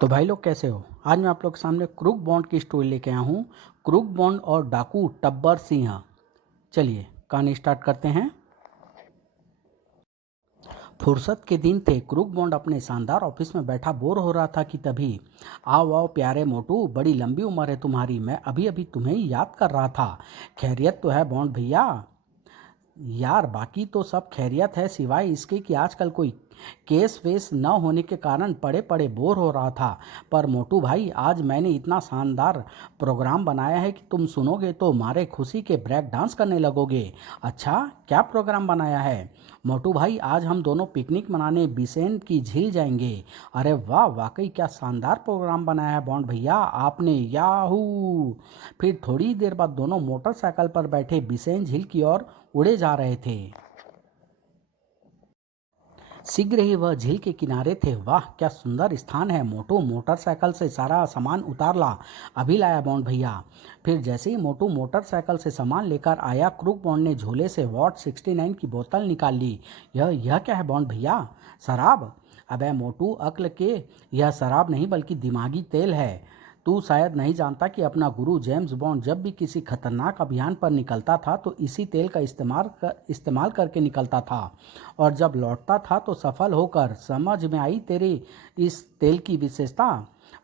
तो भाई लोग कैसे हो। आज मैं आप लोग के सामने क्रूक बॉन्ड की स्टोरी लेके आया हूँ। क्रूक बॉन्ड और डाकू टब्बर सिंह। चलिए कहानी स्टार्ट करते हैं। फुर्सत के दिन थे। क्रूक बॉन्ड अपने शानदार ऑफिस में बैठा बोर हो रहा था कि तभी आओ आओ प्यारे मोटू, बड़ी लंबी उम्र है तुम्हारी, मैं अभी अभी तुम्हें ही याद कर रहा था। खैरियत तो है बॉन्ड भैया? यार बाकी तो सब खैरियत है, सिवाय इसके कि आजकल कोई केस वेस न होने के कारण पड़े पड़े बोर हो रहा था। पर मोटू भाई, आज मैंने इतना शानदार प्रोग्राम बनाया है कि तुम सुनोगे तो मारे खुशी के ब्रेक डांस करने लगोगे। अच्छा, क्या प्रोग्राम बनाया है? मोटू भाई, आज हम दोनों पिकनिक मनाने बिसेन की झील जाएंगे। अरे वाह, वाकई क्या शानदार प्रोग्राम बनाया है बॉन्ड भैया आपने, याहू। फिर थोड़ी देर बाद दोनों मोटरसाइकिल पर बैठे बिसेन झील की ओर उड़े जा रहे थे। शीघ्र ही वह झील के किनारे थे। वाह क्या सुंदर स्थान है। मोटू, मोटरसाइकिल से सारा सामान उतार ला, अभी लाया बॉन्ड भैया। फिर जैसे ही मोटू मोटरसाइकिल से सामान लेकर आया, क्रूक बॉन्ड ने झोले से वॉट 69 की बोतल निकाल ली। यह क्या है बॉन्ड भैया? शराब? अबे मोटू, अक्ल के, यह शराब नहीं बल्कि दिमागी तेल है। तू शायद नहीं जानता कि अपना गुरु जेम्स बॉन्ड जब भी किसी खतरनाक अभियान पर निकलता था तो इसी तेल का इस्तेमाल करके निकलता था, और जब लौटता था तो सफल होकर। समझ में आई तेरे इस तेल की विशेषता?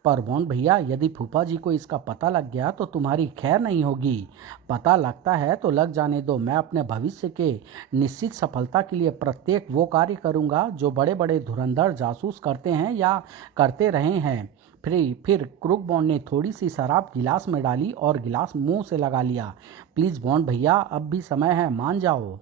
पर बॉन्ड भैया, यदि फूफा जी को इसका पता लग गया तो तुम्हारी खैर नहीं होगी। पता लगता है तो लग जाने दो, मैं अपने भविष्य के निश्चित सफलता के लिए प्रत्येक वो कार्य करूंगा जो बड़े बड़े धुरंधर जासूस करते हैं या करते रहे हैं। फिर क्रूक बॉन्ड ने थोड़ी सी शराब गिलास में डाली और गिलास मुंह से लगा लिया। प्लीज बॉन्ड भैया, अब भी समय है, मान जाओ।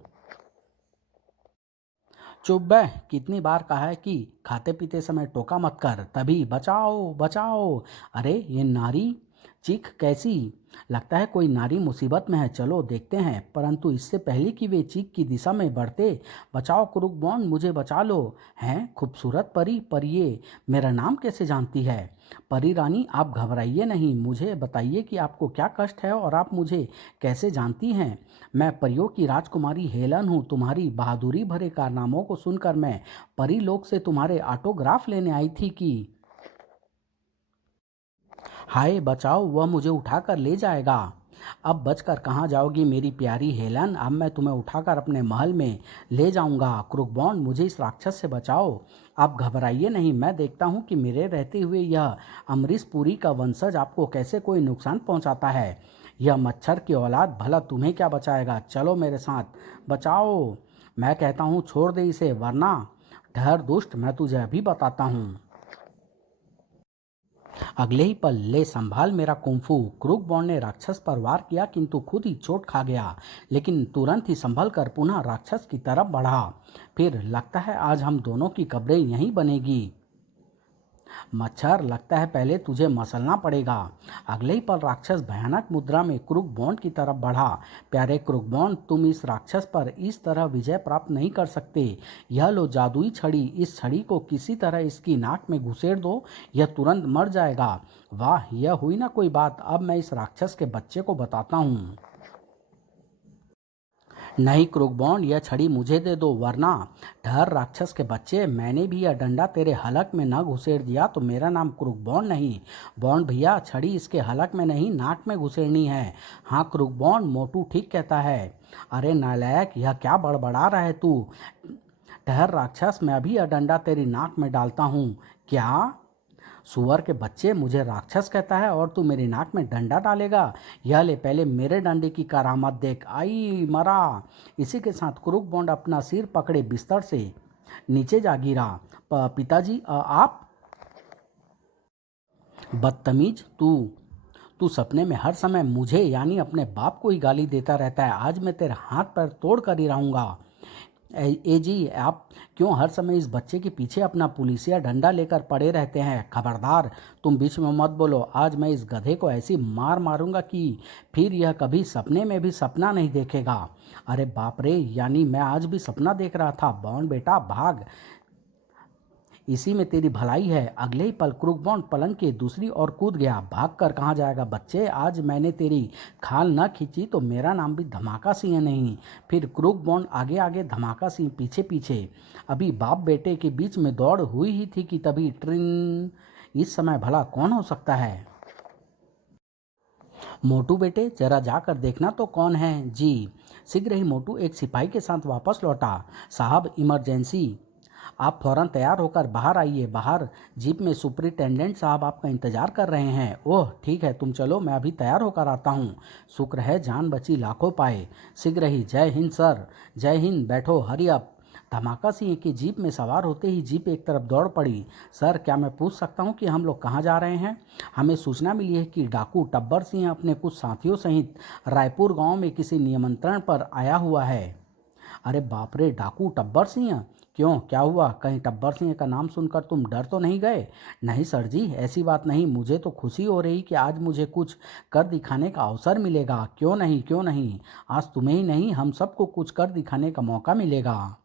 चुप बे, कितनी बार कहा है कि खाते पीते समय टोका मत कर। तभी बचाओ बचाओ। अरे ये नारी चीख कैसी? लगता है कोई नारी मुसीबत में है, चलो देखते हैं। परंतु इससे पहले कि वे चीख की दिशा में बढ़ते, बचाओ क्रूक बॉन्ड, मुझे बचा लो। हैं खूबसूरत परी, पर ये मेरा नाम कैसे जानती है? परी रानी, आप घबराइए नहीं, मुझे बताइए कि आपको क्या कष्ट है और आप मुझे कैसे जानती हैं। मैं परियों की राजकुमारी हेलन हूँ। तुम्हारी बहादुरी भरे कारनामों को सुनकर मैं परी लोक से तुम्हारे ऑटोग्राफ लेने आई थी कि हाय बचाओ, वह मुझे उठाकर ले जाएगा। अब बचकर कहाँ जाओगी मेरी प्यारी हेलन? अब मैं तुम्हें उठाकर अपने महल में ले जाऊंगा। क्रूक बॉन्ड, मुझे इस राक्षस से बचाओ। आप घबराइए नहीं, मैं देखता हूँ कि मेरे रहते हुए यह अमरीश पुरी का वंशज आपको कैसे कोई नुकसान पहुँचाता है। यह मच्छर की औलाद भला तुम्हें क्या बचाएगा? चलो मेरे साथ, बचाओ। मैं कहता हूँ छोड़ दे इसे, वरना ठहर दुष्ट, मैं तुझे अभी बताता हूँ। अगले ही पल, ले संभाल मेरा कुंफू। क्रूक बॉन्ड ने राक्षस पर वार किया किंतु खुद ही चोट खा गया, लेकिन तुरंत ही संभल कर पुनः राक्षस की तरफ बढ़ा। फिर लगता है आज हम दोनों की कब्रें यहीं बनेगी। मच्छर, लगता है पहले तुझे मसलना पड़ेगा। अगले ही पल राक्षस भयानक मुद्रा में क्रूक बॉन्ड की तरफ बढ़ा। प्यारे क्रूक बॉन्ड, तुम इस राक्षस पर इस तरह विजय प्राप्त नहीं कर सकते। यह लो जादुई छड़ी, इस छड़ी को किसी तरह इसकी नाक में घुसेड़ दो, यह तुरंत मर जाएगा। वाह, यह हुई ना कोई बात। अब मैं इस राक्षस के बच्चे को बताता हूँ। नहीं क्रूक बॉन्ड, यह छड़ी मुझे दे दो, वरना ठहर राक्षस के बच्चे, मैंने भी यह डंडा तेरे हलक में न घुसेड़ दिया तो मेरा नाम क्रूक बॉन्ड नहीं। बॉन्ड भैया, छड़ी इसके हलक में नहीं, नाक में घुसेड़नी है। हाँ क्रूक बॉन्ड, मोटू ठीक कहता है। अरे नालायक, यह क्या बड़बड़ा रहा है तू? ठहर राक्षस, मैं अभी यह डंडा तेरी नाक में डालता हूँ। क्या? सुअर के बच्चे, मुझे राक्षस कहता है और तू मेरी नाक में डंडा डालेगा? यह ले, पहले मेरे डंडे की करामत देख। आई मरा। इसी के साथ क्रूक बॉन्ड अपना सिर पकड़े बिस्तर से नीचे जा गिरा। पिताजी, आप? बदतमीज, तू सपने में हर समय मुझे यानी अपने बाप को ही गाली देता रहता है। आज मैं तेरे हाथ पैर तोड़ कर ही रहूँगा। ए जी, आप क्यों हर समय इस बच्चे के पीछे अपना पुलिसिया डंडा लेकर पड़े रहते हैं? खबरदार, तुम बीच में मत बोलो। आज मैं इस गधे को ऐसी मार मारूंगा कि फिर यह कभी सपने में भी सपना नहीं देखेगा। अरे बाप रे, यानी मैं आज भी सपना देख रहा था। बॉन्ड बेटा भाग, इसी में तेरी भलाई है। अगले ही पल क्रूक बॉन्ड पलंग के दूसरी ओर कूद गया। भाग कर कहाँ जाएगा बच्चे? आज मैंने तेरी खाल न खींची तो मेरा नाम भी धमाका सिंह नहीं। फिर क्रूक बॉन्ड आगे आगे, धमाका सिंह पीछे पीछे। अभी बाप बेटे के बीच में दौड़ हुई ही थी कि तभी ट्रिन, इस समय भला कौन हो सकता है? मोटू बेटे, जरा जाकर देखना तो कौन है जी। शीघ्र ही मोटू एक सिपाही के साथ वापस लौटा। साहब, इमरजेंसी, आप फौरन तैयार होकर बाहर आइए। बाहर जीप में सुपरिटेंडेंट साहब आपका इंतजार कर रहे हैं। ओह ठीक है, तुम चलो, मैं अभी तैयार होकर आता हूँ। शुक्र है जान बची लाखों पाए। शीघ्र ही। जय हिंद सर। जय हिंद, बैठो, हरी अप। धमाका सिंह की जीप में सवार होते ही जीप एक तरफ दौड़ पड़ी। सर, क्या मैं पूछ सकता हूँ कि हम लोग कहाँ जा रहे हैं? हमें सूचना मिली है कि डाकू टब्बर सिंह अपने कुछ साथियों सहित रायपुर गांव में किसी निमंत्रण पर आया हुआ है। अरे बाप रे, डाकू टब्बर सिंह? क्यों, क्या हुआ? कहीं टब्बर सिंह का नाम सुनकर तुम डर तो नहीं गए? नहीं सर जी, ऐसी बात नहीं। मुझे तो खुशी हो रही कि आज मुझे कुछ कर दिखाने का अवसर मिलेगा। क्यों नहीं, क्यों नहीं, आज तुम्हें ही नहीं, हम सबको कुछ कर दिखाने का मौका मिलेगा।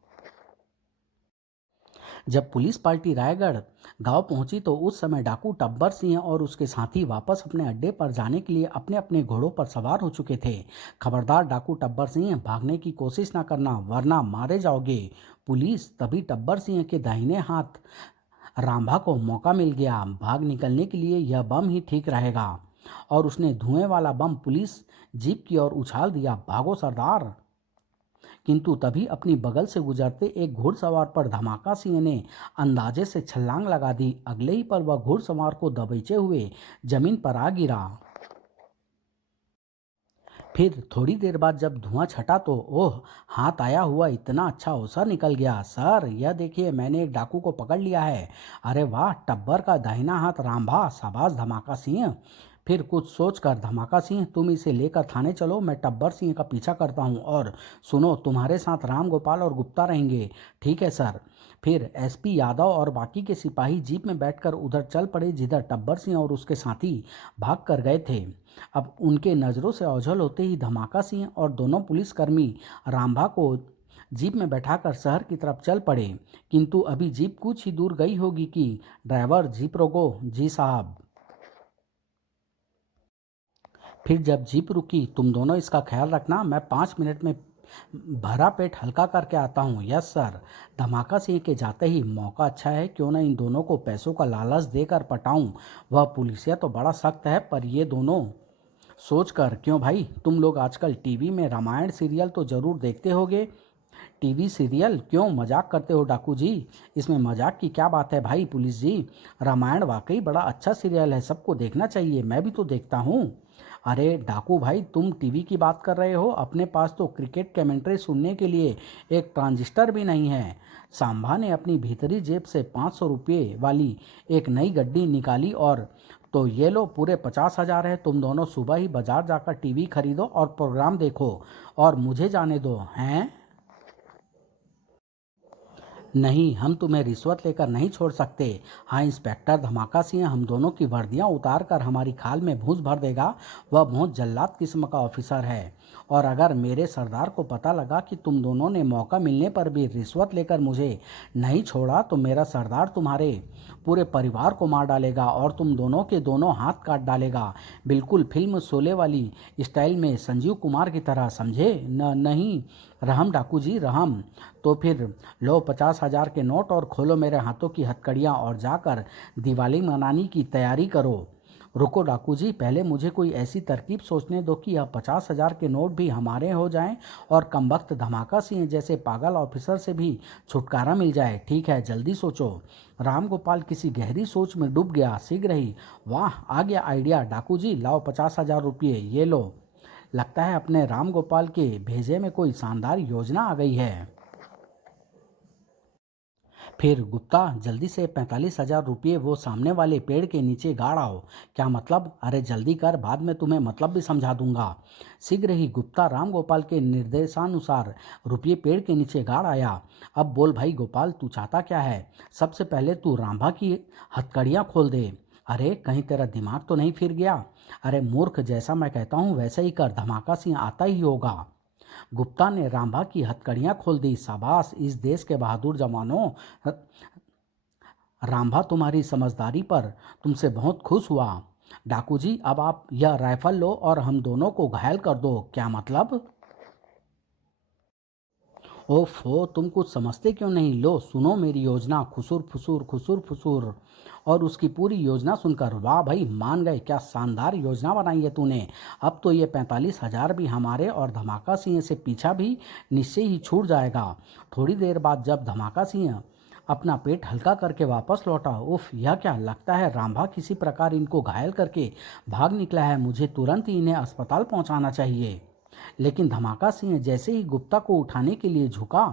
जब पुलिस पार्टी रायगढ़ गांव पहुंची तो उस समय डाकू टब्बर सिंह और उसके साथी वापस अपने अड्डे पर जाने के लिए अपने अपने घोड़ों पर सवार हो चुके थे। खबरदार डाकू टब्बर सिंह, भागने की कोशिश ना करना वरना मारे जाओगे। पुलिस। तभी टब्बर सिंह के दाहिने हाथ रामभा को मौका मिल गया। भाग निकलने के लिए यह बम ही ठीक रहेगा, और उसने धुएं वाला बम पुलिस जीप की ओर उछाल दिया। भागो सरदार। किंतु तभी अपनी बगल से गुजरते एक घुड़सवार पर धमाका सिंह ने अंदाजे से छलांग लगा दी। अगले ही पल वह घुड़सवार को दबोचे हुए जमीन पर आ गिरा। फिर थोड़ी देर बाद जब धुआं छटा तो ओह, हाथ आया हुआ इतना अच्छा अवसर निकल गया। सर, यह देखिए, मैंने एक डाकू को पकड़ लिया है। अरे वाह, टब्बर का दाहिना हाथ रामभा, शाबाश धमाका सिंह। फिर कुछ सोचकर, धमाका सिंह तुम इसे लेकर थाने चलो, मैं टब्बर सिंह का पीछा करता हूँ। और सुनो, तुम्हारे साथ राम गोपाल और गुप्ता रहेंगे। ठीक है सर। फिर एसपी यादव और बाकी के सिपाही जीप में बैठकर उधर चल पड़े जिधर टब्बर सिंह और उसके साथी भाग कर गए थे। अब उनके नज़रों से ओझल होते ही धमाका सिंह और दोनों पुलिसकर्मी रामभा को जीप में बैठाकर शहर की तरफ चल पड़े। किंतु अभी जीप कुछ ही दूर गई होगी कि ड्राइवर, जीप रोको। जी साहब। फिर जब जीप रुकी, तुम दोनों इसका ख्याल रखना, मैं 5 मिनट में भरा पेट हल्का करके आता हूँ। Yes sir. धमाका सिंह के जाते ही, मौका अच्छा है, क्यों ना इन दोनों को पैसों का लालच देकर पटाऊं। वह पुलिसिया तो बड़ा सख्त है, पर ये दोनों सोच कर। क्यों भाई, तुम लोग आजकल टीवी में रामायण सीरियल तो जरूर देखते होगे। TV serial? क्यों मजाक करते हो डाकू जी? इसमें मजाक की क्या बात है भाई पुलिस जी? रामायण वाकई बड़ा अच्छा सीरियल है, सबको देखना चाहिए, मैं भी तो देखता हूँ। अरे डाकू भाई, तुम टीवी की बात कर रहे हो? अपने पास तो क्रिकेट कमेंट्री सुनने के लिए एक ट्रांजिस्टर भी नहीं है। सांभा ने अपनी भीतरी जेब से 500 रुपये वाली एक नई गड्डी निकाली और तो ये लो, पूरे 50,000 है। तुम दोनों सुबह ही बाजार जाकर टीवी खरीदो और प्रोग्राम देखो, और मुझे जाने दो। हैं? नहीं, हम तुम्हें रिश्वत लेकर नहीं छोड़ सकते। हाँ इंस्पेक्टर, धमाका सिंह हम दोनों की वर्दियां उतार कर हमारी खाल में भूस भर देगा। वह बहुत जल्लाद किस्म का ऑफिसर है, और अगर मेरे सरदार को पता लगा कि तुम दोनों ने मौका मिलने पर भी रिश्वत लेकर मुझे नहीं छोड़ा तो मेरा सरदार तुम्हारे पूरे परिवार को मार डालेगा और तुम दोनों के दोनों हाथ काट डालेगा। बिल्कुल फिल्म शोले वाली स्टाइल में, संजीव कुमार की तरह, समझे? नहीं रहम डाकू जी, रहम। तो फिर लो 50,000 के नोट और खोलो मेरे हाथों की हथकड़ियाँ और जाकर दिवाली मनाने की तैयारी करो। रुको डाकू जी, पहले मुझे कोई ऐसी तरकीब सोचने दो कि यह 50,000 के नोट भी हमारे हो जाएं और कमबख्त धमाका सिंह जैसे पागल ऑफिसर से भी छुटकारा मिल जाए। ठीक है, जल्दी सोचो। राम गोपाल किसी गहरी सोच में डूब गया। शीघ्र ही, वाह, आ गया आइडिया। डाकू जी, लाओ 50,000 रुपये, ये लो। लगता है अपने राम गोपाल के भेजे में कोई शानदार योजना आ गई है। फिर गुप्ता, जल्दी से 45,000 रुपये वो सामने वाले पेड़ के नीचे गाड़ आओ। क्या मतलब? अरे जल्दी कर, बाद में तुम्हें मतलब भी समझा दूंगा। शीघ्र ही गुप्ता राम गोपाल के निर्देशानुसार रुपये पेड़ के नीचे गाड़ आया। अब बोल भाई गोपाल, तू चाहता क्या है? सबसे पहले तू रामभा की हथकड़ियाँ खोल दे। अरे कहीं तेरा दिमाग तो नहीं फिर गया? अरे मूर्ख, जैसा मैं कहता हूँ वैसा ही कर, धमाका सिंह आता ही होगा। गुप्ता ने रामभा की हथकड़ियां खोल दी। शाबाश इस देश के बहादुर जवानों। रामभा तुम्हारी समझदारी पर तुमसे बहुत खुश हुआ। डाकू जी, अब आप यह राइफल लो और हम दोनों को घायल कर दो। क्या मतलब? ओफो, तुम कुछ समझते क्यों नहीं? लो सुनो मेरी योजना। खुसुर फुसुर खुसुर फुसुर। और उसकी पूरी योजना सुनकर वाह भाई मान गए, क्या शानदार योजना बनाई है तूने। अब तो ये 45,000 भी हमारे और धमाका सिंह से पीछा भी निश्चय ही छूट जाएगा। थोड़ी देर बाद जब धमाका सिंह अपना पेट हल्का करके वापस लौटा, उफ यह क्या, लगता है रामभा किसी प्रकार इनको घायल करके भाग निकला है। मुझे तुरंत ही इन्हें अस्पताल पहुंचाना चाहिए। लेकिन धमाका सिंह जैसे ही गुप्ता को उठाने के लिए झुका,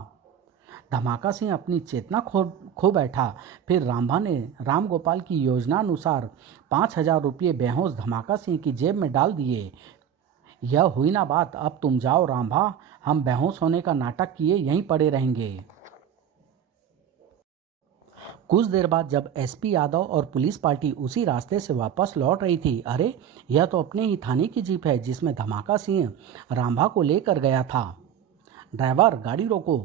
धमाका सिंह अपनी चेतना खो खो बैठा। फिर रामभा ने राम गोपाल की योजना अनुसार 5,000 रुपये बेहोश धमाका सिंह की जेब में डाल दिए। यह हुई ना बात, अब तुम जाओ रामभा, हम बेहोश होने का नाटक किए यहीं पड़े रहेंगे। कुछ देर बाद जब एसपी यादव और पुलिस पार्टी उसी रास्ते से वापस लौट रही थी, अरे यह तो अपने ही थाने की जीप है जिसमें धमाका सिंह रामभा को लेकर गया था। ड्राइवर गाड़ी रोको।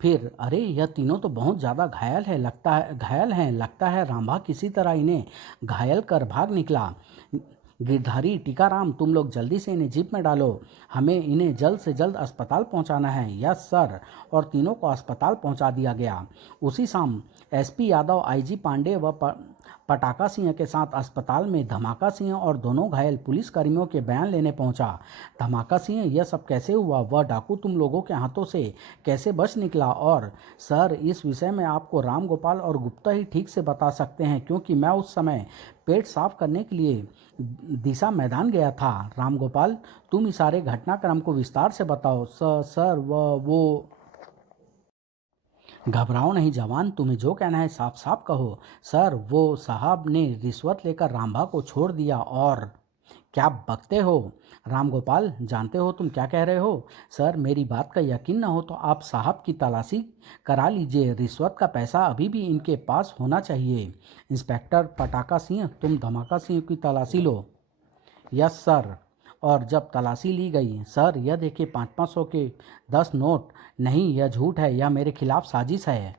फिर अरे यह तीनों तो बहुत ज़्यादा घायल हैं, लगता है रामभा किसी तरह इन्हें घायल कर भाग निकला। गिरधारी टीकाराम, तुम लोग जल्दी से इन्हें जीप में डालो, हमें इन्हें जल्द से जल्द अस्पताल पहुंचाना है। Yes sir. और तीनों को अस्पताल पहुंचा दिया गया। उसी शाम एसपी यादव, आईजी पांडे व पटाका सिंह के साथ अस्पताल में धमाका सिंह और दोनों घायल पुलिसकर्मियों के बयान लेने पहुंचा। धमाका सिंह, यह सब कैसे हुआ, वह डाकू तुम लोगों के हाथों से कैसे बच निकला। और सर इस विषय में आपको राम गोपाल और गुप्ता ही ठीक से बता सकते हैं, क्योंकि मैं उस समय पेट साफ करने के लिए दिशा मैदान गया था। राम गोपाल, तुम इस सारे घटनाक्रम को विस्तार से बताओ। सर वो घबराओ नहीं जवान, तुम्हें जो कहना है साफ साफ कहो। सर वो साहब ने रिश्वत लेकर रामभा को छोड़ दिया। और क्या बकते हो राम गोपाल, जानते हो तुम क्या कह रहे हो। सर मेरी बात का यकीन न हो तो आप साहब की तलाशी करा लीजिए, रिश्वत का पैसा अभी भी इनके पास होना चाहिए। इंस्पेक्टर पटाका सिंह, तुम धमाका सिंह की तलाशी लो। Yes sir. और जब तलाशी ली गई, सर यह देखिए 500 के 10 नोट। नहीं यह झूठ है, यह मेरे खिलाफ साजिश है।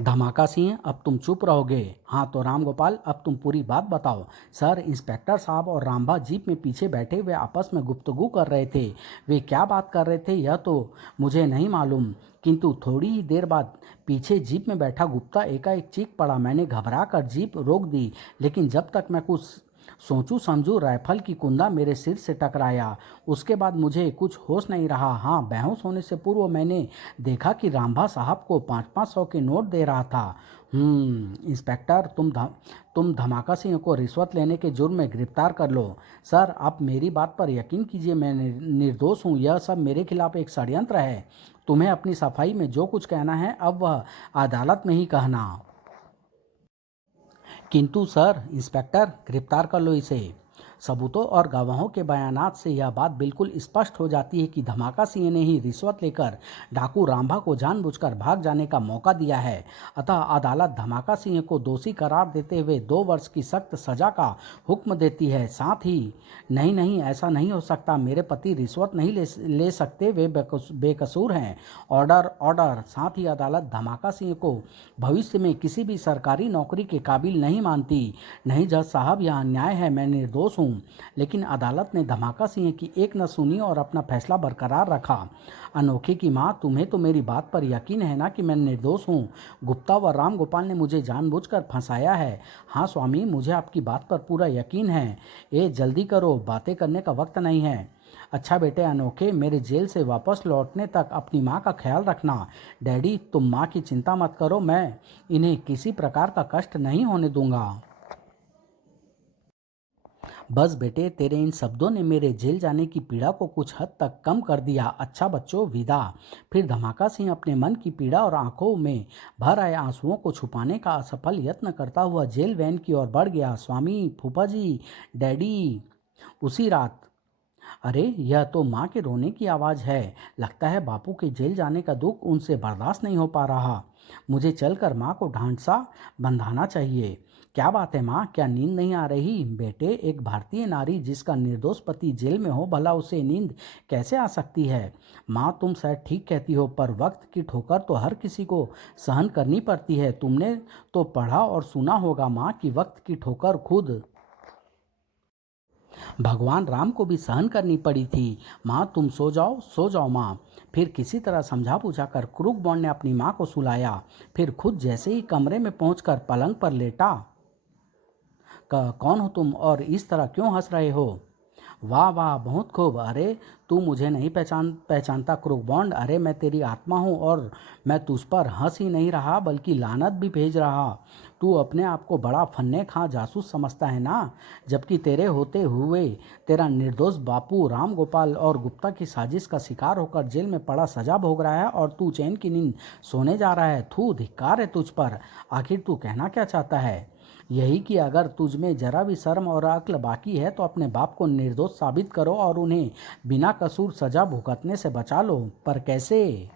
धमाका सिंह, अब तुम चुप रहोगे। हाँ तो राम गोपाल, अब तुम पूरी बात बताओ। सर इंस्पेक्टर साहब और रामभा जीप में पीछे बैठे हुए आपस में गुफ्तगू कर रहे थे। वे क्या बात कर रहे थे यह तो मुझे नहीं मालूम, किंतु थोड़ी ही देर बाद पीछे जीप में बैठा गुप्ता एकाएक चीख पड़ा। मैंने घबरा कर जीप रोक दी, लेकिन जब तक मैं कुछ सोचूं समझूं, राइफल की कुंदा मेरे सिर से टकराया। उसके बाद मुझे कुछ होश नहीं रहा। हाँ, बेहोश होने से पूर्व मैंने देखा कि रामभा साहब को 500 के नोट दे रहा था। इंस्पेक्टर, तुम धमाका सिंह को रिश्वत लेने के जुर्म में गिरफ्तार कर लो। सर आप मेरी बात पर यकीन कीजिए, मैं निर्दोष हूँ। यह सब मेरे खिलाफ एक षड्यंत्र है। तुम्हें अपनी सफाई में जो कुछ कहना है अब वह अदालत में ही कहना। किंतु सर इंस्पेक्टर, गिरफ्तार कर लो इसे। सबूतों और गवाहों के बयानात से यह बात बिल्कुल स्पष्ट हो जाती है कि धमाका सिंह ने ही रिश्वत लेकर डाकू रामभा को जानबूझकर भाग जाने का मौका दिया है। अतः अदालत धमाका सिंह को दोषी करार देते हुए 2 वर्ष की सख्त सजा का हुक्म देती है। साथ ही नहीं नहीं, ऐसा नहीं हो सकता, मेरे पति रिश्वत नहीं ले सकते, वे बेकसूर हैं। Order order. साथ ही अदालत धमाका सिंह को भविष्य में किसी भी सरकारी नौकरी के काबिल नहीं मानती। नहीं जज साहब, यह अन्याय है, मैं निर्दोष हूँ। लेकिन अदालत ने धमाका सिंह की एक न सुनी और अपना फैसला बरकरार रखा। अनोखे की माँ, तुम्हें तो मेरी बात पर यकीन है ना कि मैं निर्दोष हूँ। गुप्ता व राम गोपाल ने मुझे जानबूझकर फंसाया है। हाँ स्वामी, मुझे आपकी बात पर पूरा यकीन है। जल्दी करो, बातें करने का वक्त नहीं है। अच्छा बेटे अनोखे, मेरे जेल से वापस लौटने तक अपनी माँ का ख्याल रखना। डैडी तुम माँ की चिंता मत करो, मैं इन्हें किसी प्रकार का कष्ट नहीं होने दूंगा। बस बेटे, तेरे इन शब्दों ने मेरे जेल जाने की पीड़ा को कुछ हद तक कम कर दिया। अच्छा बच्चों, विदा। फिर धमाका सिंह अपने मन की पीड़ा और आंखों में भर आए आंसुओं को छुपाने का असफल यत्न करता हुआ जेल वैन की ओर बढ़ गया। स्वामी, फूफा जी, डैडी। उसी रात, अरे यह तो माँ के रोने की आवाज़ है। लगता है बापू के जेल जाने का दुख उनसे बर्दाश्त नहीं हो पा रहा। मुझे चलकर माँ को ढांढसा बंधाना चाहिए। क्या बात है माँ, क्या नींद नहीं आ रही। बेटे, एक भारतीय नारी जिसका निर्दोष पति जेल में हो, भला उसे नींद कैसे आ सकती है। माँ तुम शायद ठीक कहती हो, पर वक्त की ठोकर तो हर किसी को सहन करनी पड़ती है। तुमने तो पढ़ा और सुना होगा माँ कि वक्त की ठोकर खुद भगवान राम को भी सहन करनी पड़ी थी। माँ तुम सो जाओ माँ। फिर किसी तरह समझा बुझा कर क्रूकबॉन्ड ने अपनी माँ को सुलाया। फिर खुद जैसे ही कमरे में पहुंचकर पलंग पर लेटा, कौन हो तुम और इस तरह क्यों हंस रहे हो? वाह वाह बहुत खूब। अरे तू मुझे नहीं पहचानता क्रूकबॉन्ड। अरे मैं तेरी आत्मा हूँ और मैं तुझ पर हंस ही नहीं रहा बल्कि लानत भी भेज रहा। तू अपने आप को बड़ा फन्ने खा जासूस समझता है ना, जबकि तेरे होते हुए तेरा निर्दोष बापू राम गोपाल और गुप्ता की साजिश का शिकार होकर जेल में पड़ा सजा भोग रहा है और तू चैन की नींद सोने जा रहा है। थू धिक्कार है तुझ पर। आखिर तू कहना क्या चाहता है? यही कि अगर तुझ में जरा भी शर्म और अक्ल बाकी है तो अपने बाप को निर्दोष साबित करो और उन्हें बिना कसूर सजा भुगतने से बचा लो। पर कैसे?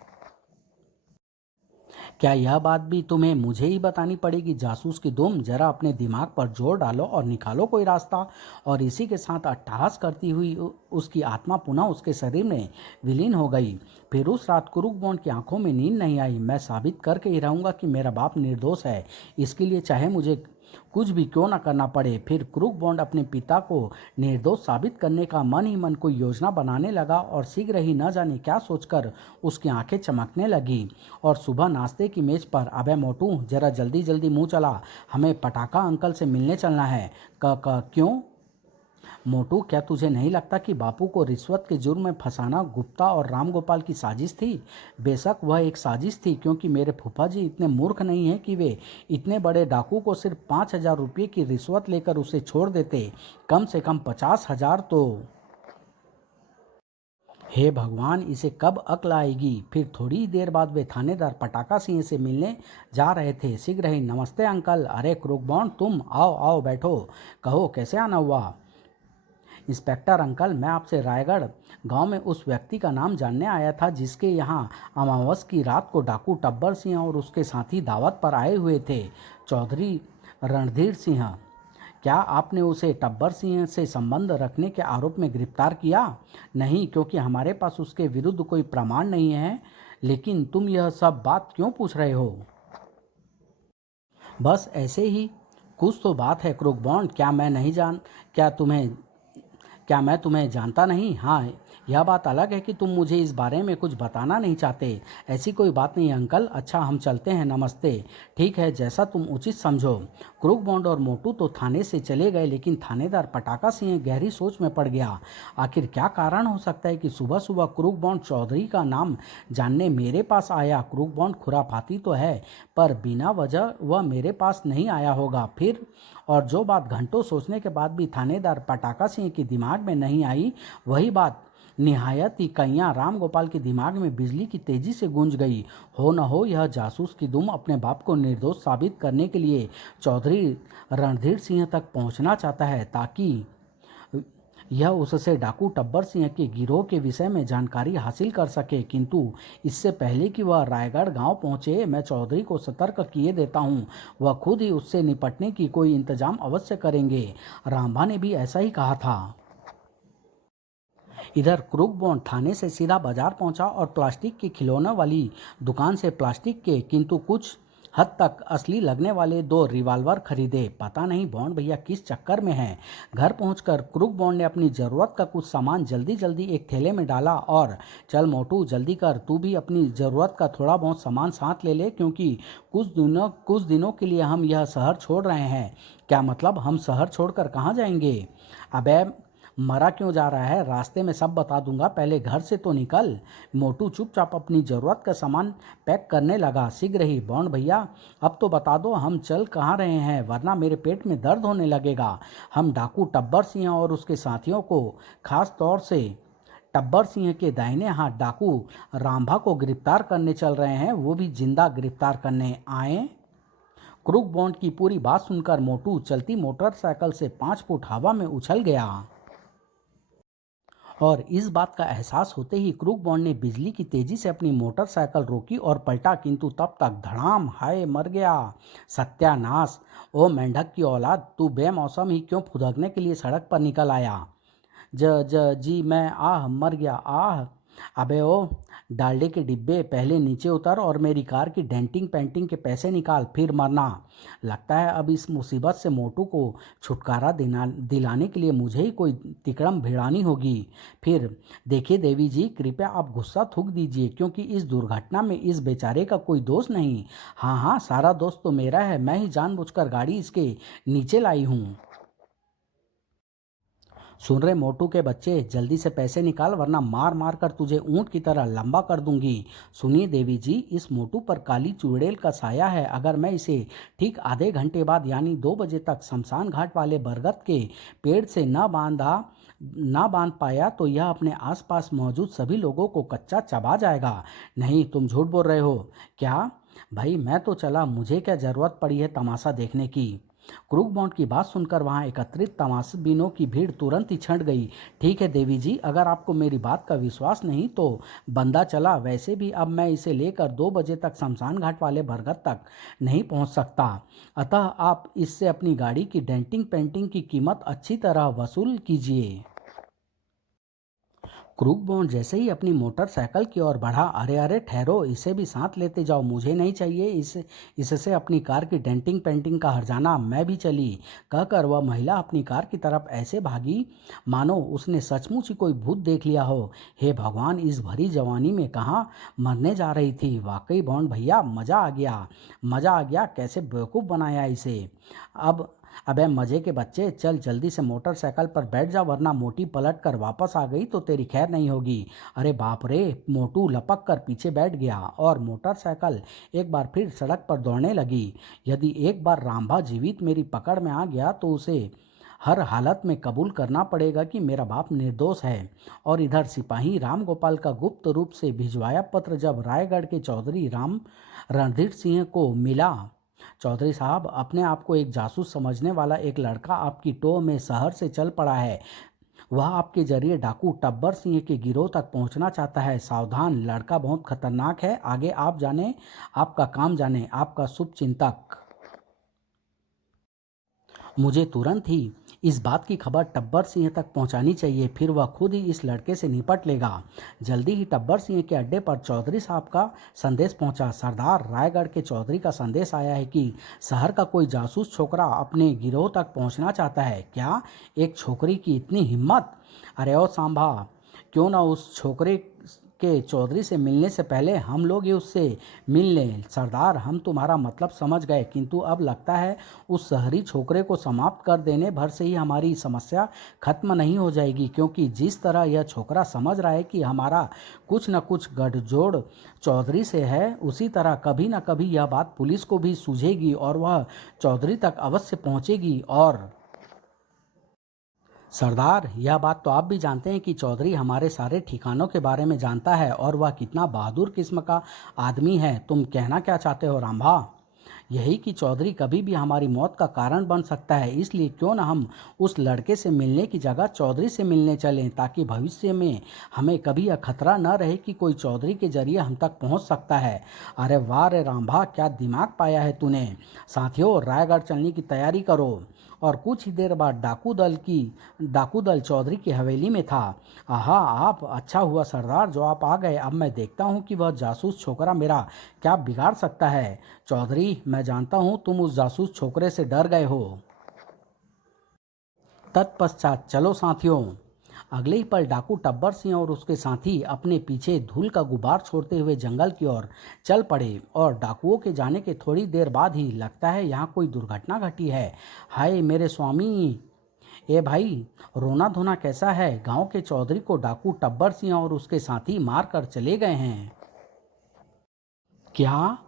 क्या यह बात भी तुम्हें मुझे ही बतानी पड़ेगी? जासूस की दुम, जरा अपने दिमाग पर जोर डालो और निकालो कोई रास्ता। और इसी के साथ अट्टहास करती हुई उसकी आत्मा पुनः उसके शरीर में विलीन हो गई। फिर उस रात कुरुकबॉन्ड की आंखों में नींद नहीं आई। मैं साबित करके ही रहूंगा कि मेरा बाप निर्दोष है, इसके लिए चाहे मुझे कुछ भी क्यों न करना पड़े। फिर क्रूकबॉन्ड अपने पिता को निर्दोष साबित करने का मन ही मन कोई योजना बनाने लगा और शीघ्र ही न जाने क्या सोचकर उसकी आंखें चमकने लगी। और सुबह नाश्ते की मेज पर, अबे मोटू जरा जल्दी जल्दी मुंह चला, हमें पटाखा अंकल से मिलने चलना है। क्यों मोटू, क्या तुझे नहीं लगता कि बापू को रिश्वत के जुर्म में फंसाना गुप्ता और रामगोपाल की साजिश थी? बेशक वह एक साजिश थी, क्योंकि मेरे फूफा जी इतने मूर्ख नहीं हैं कि वे इतने बड़े डाकू को सिर्फ 5,000 रुपये की रिश्वत लेकर उसे छोड़ देते। कम से कम 50,000 तो। हे भगवान, इसे कब अक्ल आएगी? फिर थोड़ी ही देर बाद वे थानेदार पटाका सिंह से मिलने जा रहे थे। शीघ्र ही, नमस्ते अंकल। अरे क्रूकबॉन्ड, तुम आओ आओ बैठो। कहो कैसे आना हुआ? इंस्पेक्टर अंकल, मैं आपसे रायगढ़ गांव में उस व्यक्ति का नाम जानने आया था जिसके यहाँ अमावस की रात को डाकू टब्बर सिंह और उसके साथी दावत पर आए हुए थे, चौधरी रणधीर सिंह। क्या आपने उसे टब्बर सिंह से संबंध रखने के आरोप में गिरफ्तार किया? नहीं, क्योंकि हमारे पास उसके विरुद्ध कोई प्रमाण नहीं है। लेकिन तुम यह सब बात क्यों पूछ रहे हो? बस ऐसे ही। कुछ तो बात है क्रूकबॉन्ड। क्या मैं तुम्हें जानता नहीं? हाँ, यह बात अलग है कि तुम मुझे इस बारे में कुछ बताना नहीं चाहते। ऐसी कोई बात नहीं अंकल। अच्छा हम चलते हैं, नमस्ते। ठीक है, जैसा तुम उचित समझो। क्रूकबॉन्ड और मोटू तो थाने से चले गए, लेकिन थानेदार पटाका सिंह गहरी सोच में पड़ गया। आखिर क्या कारण हो सकता है कि सुबह सुबह क्रूकबॉन्ड चौधरी का नाम जानने मेरे पास आया? क्रूकबॉन्ड खुराफाती तो है, पर बिना वजह वह मेरे पास नहीं आया होगा। फिर और जो बात घंटों सोचने के बाद भी थानेदार पटाका सिंह के दिमाग में नहीं आई, वही बात निहायत ही कैया राम गोपाल के दिमाग में बिजली की तेजी से गूंज गई। हो न हो यह जासूस की दुम अपने बाप को निर्दोष साबित करने के लिए चौधरी रणधीर सिंह तक पहुंचना चाहता है, ताकि यह उससे डाकू टब्बर सिंह के गिरोह के विषय में जानकारी हासिल कर सके। किंतु इससे पहले कि वह रायगढ़ गांव पहुंचे, मैं चौधरी को सतर्क किए देता हूं। वह खुद ही उससे निपटने की कोई इंतजाम अवश्य करेंगे। रामभा ने भी ऐसा ही कहा था। इधर क्रूकबॉन्ड थाने से सीधा बाजार पहुंचा और प्लास्टिक की खिलौनों वाली दुकान से प्लास्टिक के किंतु कुछ हद तक असली लगने वाले 2 रिवाल्वर खरीदे। पता नहीं बॉन्ड भैया किस चक्कर में हैं। घर पहुंचकर क्रूकबॉन्ड ने अपनी ज़रूरत का कुछ सामान जल्दी जल्दी एक थैले में डाला और चल मोटू जल्दी कर, तू भी अपनी ज़रूरत का थोड़ा बहुत सामान साथ ले ले, क्योंकि कुछ दिनों के लिए हम यह शहर छोड़ रहे हैं। क्या मतलब? हम शहर छोड़कर कहाँ जाएंगे? अबे मरा क्यों जा रहा है? रास्ते में सब बता दूंगा, पहले घर से तो निकल। मोटू चुपचाप अपनी ज़रूरत का सामान पैक करने लगा। शीघ्र ही, बॉन्ड भैया अब तो बता दो हम चल कहाँ रहे हैं, वरना मेरे पेट में दर्द होने लगेगा। हम डाकू टब्बर सिंह और उसके साथियों को, खास तौर से टब्बर सिंह के दाहिने हाथ डाकू रामभा को गिरफ्तार करने चल रहे हैं, वो भी जिंदा गिरफ्तार करने आए। क्रूक बॉन्ड की पूरी बात सुनकर मोटू चलती मोटरसाइकिल से 5 फुट हवा में उछल गया। और इस बात का एहसास होते ही क्रूकबॉन्ड ने बिजली की तेजी से अपनी मोटरसाइकिल रोकी और पलटा, किंतु तब तक धड़ाम, हाय मर गया। सत्यानाश! ओ मेंढक की औलाद, तू बेमौसम ही क्यों फुदकने के लिए सड़क पर निकल आया? ज ज जी मैं, आह मर गया, आह। अबे ओ डालडे के डिब्बे, पहले नीचे उतर और मेरी कार की डेंटिंग पेंटिंग के पैसे निकाल, फिर मरना। लगता है अब इस मुसीबत से मोटू को छुटकारा दिलाने के लिए मुझे ही कोई तिकड़म भिड़ानी होगी। फिर देखिए देवी जी, कृपया आप गुस्सा थूक दीजिए, क्योंकि इस दुर्घटना में इस बेचारे का कोई दोष नहीं। हाँ हाँ, सारा दोष तो मेरा है, मैं ही जानबूझकर गाड़ी इसके नीचे लाई हूँ। सुन रहे मोटू के बच्चे, जल्दी से पैसे निकाल वरना मार मार कर तुझे ऊंट की तरह लंबा कर दूंगी। सुनिए देवी जी, इस मोटू पर काली चुड़ैल का साया है। अगर मैं इसे ठीक आधे घंटे बाद यानी 2 बजे तक शमशान घाट वाले बरगद के पेड़ से ना बांध पाया तो यह अपने आसपास मौजूद सभी लोगों को कच्चा चबा जाएगा। नहीं, तुम झूठ बोल रहे हो क्या? भाई मैं तो चला, मुझे क्या जरूरत पड़ी है तमाशा देखने की। क्रूकबॉन्ड की बात सुनकर वहां एकत्रित तमाशबीनों की भीड़ तुरंत ही छंट गई। ठीक है देवी जी, अगर आपको मेरी बात का विश्वास नहीं तो बंदा चला। वैसे भी अब मैं इसे लेकर 2 बजे तक शमशान घाट वाले बरगद तक नहीं पहुंच सकता। अतः आप इससे अपनी गाड़ी की डेंटिंग पेंटिंग की कीमत अच्छी तरह वसूल कीजिए। क्रूकबॉन्ड जैसे ही अपनी मोटरसाइकिल की ओर बढ़ा, अरे अरे ठहरो, इसे भी साथ लेते जाओ, मुझे नहीं चाहिए इससे अपनी कार की डेंटिंग पेंटिंग का हर्जाना। मैं भी चली, कहकर वह महिला अपनी कार की तरफ ऐसे भागी मानो उसने सचमुच ही कोई भूत देख लिया हो। हे भगवान, इस भरी जवानी में कहाँ मरने जा रही थी। वाकई बॉन्ड भैया, मज़ा आ गया, मज़ा आ गया, कैसे बेवकूफ़ बनाया इसे। अब अबे मजे के बच्चे, चल जल्दी से मोटरसाइकिल पर बैठ जा वरना मोटी पलट कर वापस आ गई तो तेरी खैर नहीं होगी। अरे बाप रे, मोटू लपक कर पीछे बैठ गया और मोटरसाइकिल एक बार फिर सड़क पर दौड़ने लगी। यदि एक बार रामभा जीवित मेरी पकड़ में आ गया तो उसे हर हालत में कबूल करना पड़ेगा कि मेरा बाप निर्दोष है। और इधर सिपाही राम गोपाल का गुप्त रूप से भिजवाया पत्र जब रायगढ़ के चौधरी राम रणधीर सिंह को मिला। चौधरी साहब, अपने आप को एक जासूस समझने वाला एक लड़का आपकी टो में शहर से चल पड़ा है। वह आपके जरिए डाकू टब्बर सिंह के गिरोह तक पहुंचना चाहता है। सावधान, लड़का बहुत खतरनाक है। आगे आप जाने, आपका काम जाने। आपका शुभ चिंतक। मुझे तुरंत ही इस बात की खबर टब्बर सिंह तक पहुंचानी चाहिए, फिर वह खुद ही इस लड़के से निपट लेगा। जल्दी ही टब्बर सिंह के अड्डे पर चौधरी साहब का संदेश पहुंचा। सरदार, रायगढ़ के चौधरी का संदेश आया है कि शहर का कोई जासूस छोकरा अपने गिरोह तक पहुंचना चाहता है। क्या? एक छोकरी की इतनी हिम्मत? अरे ओ सांभा, क्यों ना उस छोकरे के चौधरी से मिलने से पहले हम लोग ही उससे मिल लें। सरदार, हम तुम्हारा मतलब समझ गए, किंतु अब लगता है उस शहरी छोकरे को समाप्त कर देने भर से ही हमारी समस्या खत्म नहीं हो जाएगी, क्योंकि जिस तरह यह छोकरा समझ रहा है कि हमारा कुछ न कुछ गठजोड़ चौधरी से है, उसी तरह कभी न कभी यह बात पुलिस को भी सूझेगी और वह चौधरी तक अवश्य पहुंचेगी। और सरदार, यह बात तो आप भी जानते हैं कि चौधरी हमारे सारे ठिकानों के बारे में जानता है और वह कितना बहादुर किस्म का आदमी है। तुम कहना क्या चाहते हो रामभा? यही कि चौधरी कभी भी हमारी मौत का कारण बन सकता है, इसलिए क्यों न हम उस लड़के से मिलने की जगह चौधरी से मिलने चलें, ताकि भविष्य में हमें कभी यह खतरा न रहे कि कोई चौधरी के जरिए हम तक पहुंच सकता है। अरे वाह रे रामभा, क्या दिमाग पाया है तूने। साथियों, रायगढ़ चलने की तैयारी करो। और कुछ ही देर बाद डाकू दल चौधरी की हवेली में था। आहा, आप, अच्छा हुआ सरदार जो आप आ गए। अब मैं देखता हूँ कि वह जासूस छोकरा मेरा क्या बिगाड़ सकता है। चौधरी, मैं जानता हूँ तुम उस जासूस छोकरे से डर गए हो। तत्पश्चात चलो साथियों। अगले ही पल डाकू टब्बर सिंह और उसके साथी अपने पीछे धूल का गुबार छोड़ते हुए जंगल की ओर चल पड़े। और डाकुओं के जाने के थोड़ी देर बाद ही लगता है यहाँ कोई दुर्घटना घटी है। हाय मेरे स्वामी, ए भाई, रोना धोना कैसा है? गांव के चौधरी को डाकू टब्बर सिंह और उसके साथी मार कर चले गए हैं। क्या?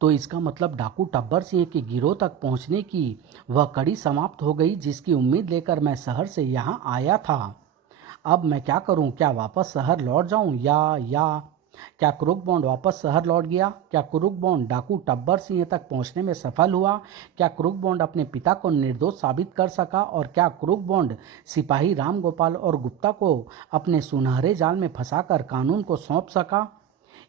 तो इसका मतलब डाकू टब्बर सिंह के गिरोह तक पहुंचने की वह कड़ी समाप्त हो गई जिसकी उम्मीद लेकर मैं शहर से यहाँ आया था। अब मैं क्या करूं? क्या वापस शहर लौट जाऊं या क्या क्रूकबॉन्ड वापस शहर लौट गया? क्या क्रूकबॉन्ड डाकू टब्बर सिंह तक पहुंचने में सफल हुआ? क्या क्रूकबॉन्ड अपने पिता को निर्दोष साबित कर सका? और क्या क्रूकबॉन्ड सिपाही राम गोपाल और गुप्ता को अपने सुनहरे जाल में फंसाकर कानून को सौंप सका?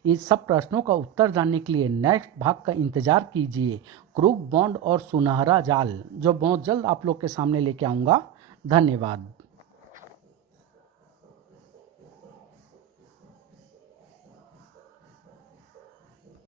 इस सब प्रश्नों का उत्तर जानने के लिए नेक्स्ट भाग का इंतजार कीजिए। क्रूक बॉन्ड और सुनहरा जाल, जो बहुत जल्द आप लोग के सामने लेके आऊँगा। धन्यवाद।